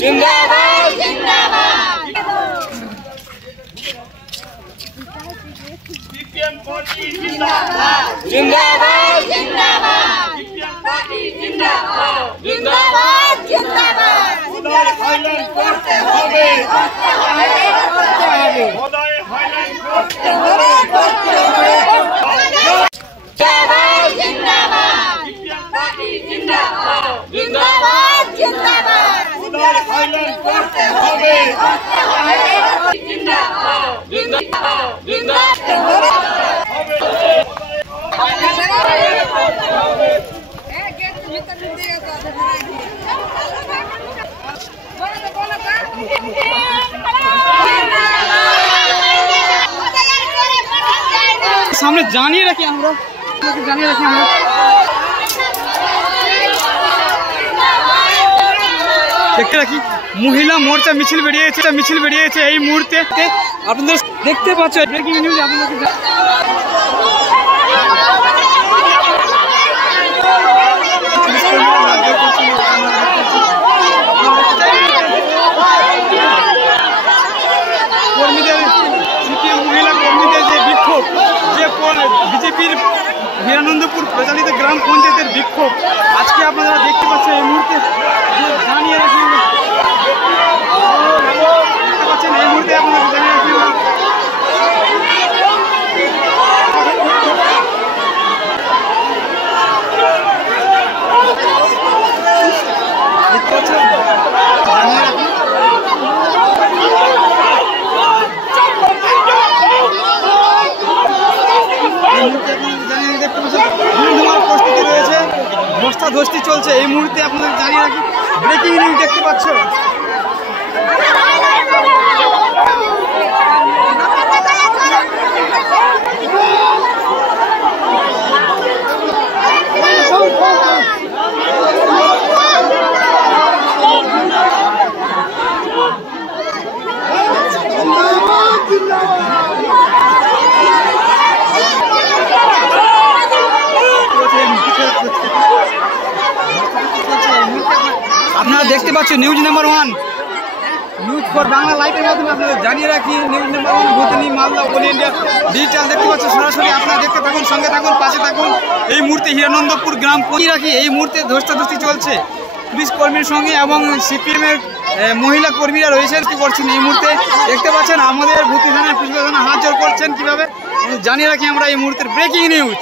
जिंदाबाद जिंदाबाद CPM party जिंदाबाद जिंदाबाद जिंदाबाद सीपीएम पार्टी जिंदाबाद जिंदाबाद जिंदाबाद खुदाई हाईलाइट करते হবে खुदाई हाईलाइट करते হবে जिंदाबाद जिंदाबाद सीपीएम पार्टी जिंदाबाद जिंदाबाद जिंदाबाद खुदाई हाईलाइट करते হবে जिंदाबाद जिंदाबाद जिंदाबाद सामने जानिए रखिए हम लोग দেখতে রাখি মহিলা মোর্চা মিছিল বেরিয়েছে এই মুহূর্তে আপনাদের দেখতে পাচ্ছেন ব্রেকিং নিউজ আপনাদেরকে কর্মীদের সিপিএম মহিলা কর্মীদের যে বিক্ষোভ যে বিজেপির হিরানন্দপুর প্রচালিত গ্রাম পঞ্চায়েতের বিক্ষোভ আজকে আপনারা দেখতে পাচ্ছেন এই মুহূর্তে জানিয়ে রাখি দেখতে পাচ্ছেন এই মুহূর্তে আপনারা জানিয়ে রাখি দেখতে পাচ্ছেন জানিয়ে রাখি প্রস্তুতি রয়েছে ধস্তাধস্তি চলছে এই মুহূর্তে আপনাদের জানিয়ে রাখি ব্রেকিং নিউজ দেখতে পাচ্ছ আপনারা দেখতে পাচ্ছেন news number 1 news for Bangla লাইভের মাধ্যমে আপনাদের জানিয়ে রাখি news number 1 Bhutni Malda all India digital দেখতে পাচ্ছেন সরাসরি আপনারা দেখতে থাকুন সঙ্গে থাকুন পাশে থাকুন এই মুহূর্তে হিরানন্দপুর গ্রাম পৌঁছে রাখি এই মুহূর্তে ধস্তাধস্তি চলছে পুলিশ কর্মীর সঙ্গে এবং সিপিএম এর মহিলা কর্মীরা রয়েছেন কি করছেন এই মুহূর্তে দেখতে পাচ্ছেন আমাদের ভূতি থানার পুলিশ থানা হাত জোর করছেন কিভাবে জানিয়ে রাখি আমরা এই মুহূর্তের ব্রেকিং নিউজ।